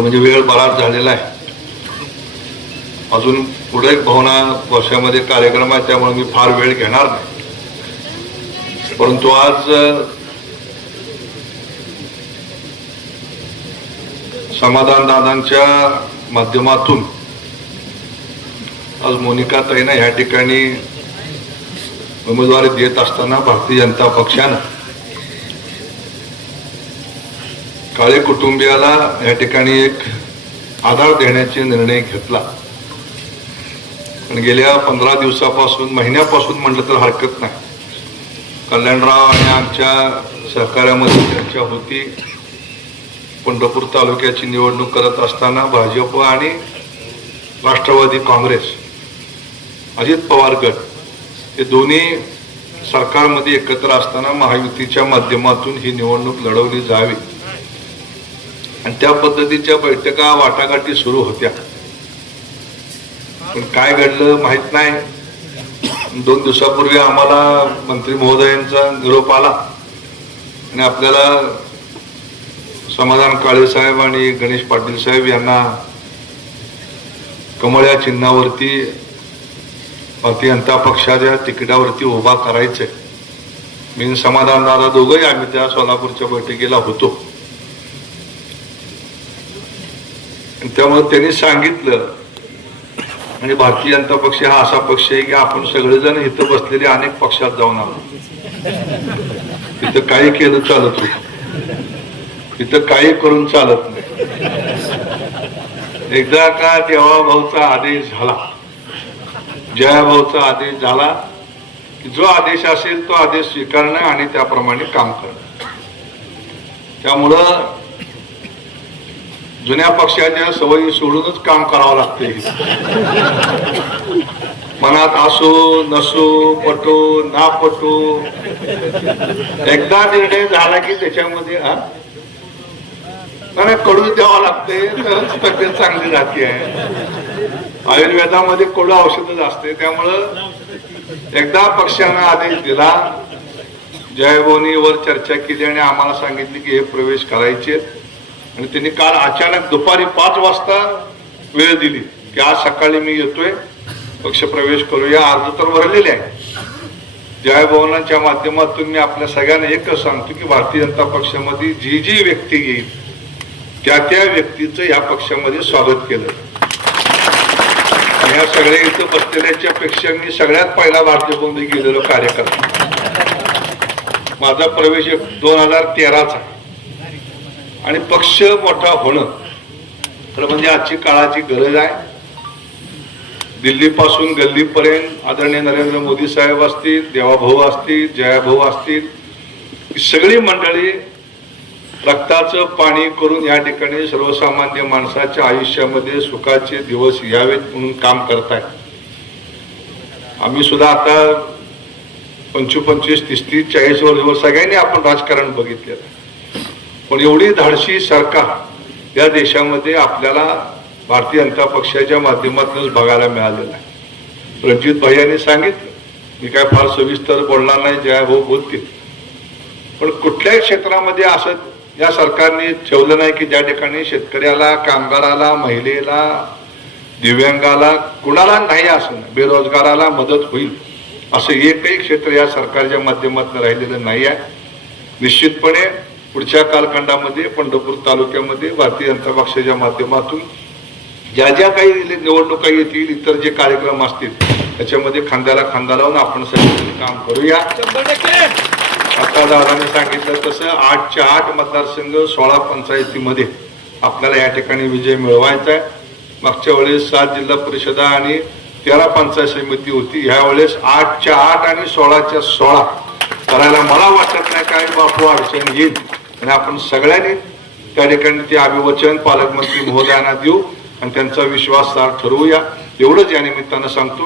म्हणजे वेळ बराच झालेला आहे. अजून पुढे एक भावना वर्षामध्ये कार्यक्रम आहे, त्यामुळे मी फार वेळ घेणार नाही. परंतु आज समाधान दादांच्या माध्यमातून आज मोनिका ताईंना ह्या ठिकाणी उमेदवारी देत असताना भारतीय जनता पक्षानं काळे कुटुंबियाला या ठिकाणी एक आधार देण्याचे निर्णय घेतला. पण गेल्या 15 दिवसापासून महिन्यापासून म्हटलं तर हरकत नाही, कल्याणराव आणि आमच्या सहकार्यामध्ये चर्चा होती. पंढरपूर तालुक्याची निवडणूक करत असताना भाजप आणि राष्ट्रवादी काँग्रेस, अजित पवार गट हे दोन्ही सरकारमध्ये एकत्र असताना महायुतीच्या माध्यमातून ही निवडणूक लढवली जावी आणि त्या पद्धतीच्या बैठका वाटाघाटी सुरू होत्या. पण काय घडलं माहित नाही. 2 दिवसापूर्वी आम्हाला मंत्री महोदयांचा निरोप आला आणि आपल्याला समाधान काळे साहेब आणि गणेश पाटील साहेब यांना कमळ या चिन्हावरती भारतीय जनता पक्षाच्या तिकिटावरती उभा करायचंय. मी समाधान दादा दोघंही आम्ही त्या सोलापूरच्या बैठकीला होतो. त्यामुळे त्यांनी सांगितलं, आणि भारतीय जनता पक्ष हा असा पक्ष आहे की आपण सगळेजण इथं बसलेले अनेक पक्षात जाऊन आलो. इथं काही केलं चालत होतं, इथं काही करून चालत नाही. एकदा का देवाभाऊचा आदेश झाला, जयाभाऊचा आदेश झाला की जो आदेश असेल तो आदेश स्वीकारणं आणि त्याप्रमाणे काम करणं. त्यामुळं जुन्या पक्षाच्या सवयी सोडूनच काम करावं लागते. मनात असो नसो, पटो ना पटो, एकदा निर्णय झाला की त्याच्यामध्ये कडू द्यावं लागते, तरच तब्येत चांगली राहते आहे. आयुर्वेदामध्ये कडू औषधच असते. त्यामुळं एकदा पक्षानं आदेश दिला, जयभवनीवर चर्चा केली आणि आम्हाला सांगितले की हे प्रवेश करायचे. आणि त्यांनी काल अचानक दुपारी 5 वाजता वेळ दिली की आज सकाळी मी येतोय, पक्ष प्रवेश करूया. अर्ज तर भरलेले आहे. जयभवनाच्या माध्यमातून मी आपल्या सगळ्यांना एकच सांगतो की भारतीय जनता पक्षामध्ये जी जी व्यक्ती येईल त्या त्या व्यक्तीचं या पक्षामध्ये स्वागत केलं. या सगळ्या इथं बसलेल्याच्या पेक्षा मी सगळ्यात पहिला भारतीय बंधू गेलेलो कार्यकर्ता. माझा प्रवेश 2013चा आणि पक्ष मोठा होणं तर म्हणजे आजची काळाची गरज आहे. दिल्लीपासून गल्लीपर्यंत आदरणीय नरेंद्र मोदी साहेब असतील, देवाभाऊ असतील, जयाभाऊ असतील, सगळी मंडळी रक्ताचं पाणी करून या ठिकाणी सर्वसामान्य माणसाच्या आयुष्यामध्ये सुखाचे दिवस यावेत म्हणून काम करतायत. आम्ही सुद्धा आता 25, 30, 40 वर्ष सगळ्यांनी आपण राजकारण बघितलेलं, पण एवढी धाडसी सरकार या देशामध्ये आपल्याला भारतीय जनता पक्षाच्या माध्यमातूनच बघायला मिळालेलं आहे. रणजित भाई यांनी सांगितलं, मी काय फार सविस्तर बोलणार नाही, जयाभाऊ बोलतील. पण कुठल्याही क्षेत्रामध्ये असं या सरकारने ठेवलं नाही की ज्या ठिकाणी शेतकऱ्याला, कामगाराला, महिलेला, दिव्यांगाला, कुणाला नाही असं नाही, बेरोजगाराला मदत होईल असं एकही क्षेत्र या सरकारच्या माध्यमातून राहिलेलं नाही आहे. निश्चितपणे पुढच्या कालखंडामध्ये पंढरपूर तालुक्यामध्ये भारतीय जनता पक्षाच्या माध्यमातून ज्या ज्या काही निवडणुका येतील, इतर जे कार्यक्रम असतील त्याच्यामध्ये खांद्याला खांदा लावून आपण सगळे काम करूया. आता दादाने सांगितलं तसं 8च्या 8 मतदारसंघ 16 पंचायतीमध्ये आपल्याला या ठिकाणी विजय मिळवायचा आहे. मागच्या वेळेस 7 जिल्हा परिषदा आणि 13 पंचायत समिती होती. ह्या वेळेस 8च्या 8 आणि 16च्या 16 करायला मला वाटत नाही काय बापू अडचण येईल. आणि आपण सगळ्यांनी त्या ठिकाणी ते अभिवचन पालकमंत्री महोदयांना देऊ आणि त्यांचा विश्वास ठरवूया. एवढंच या निमित्तानं सांगतो.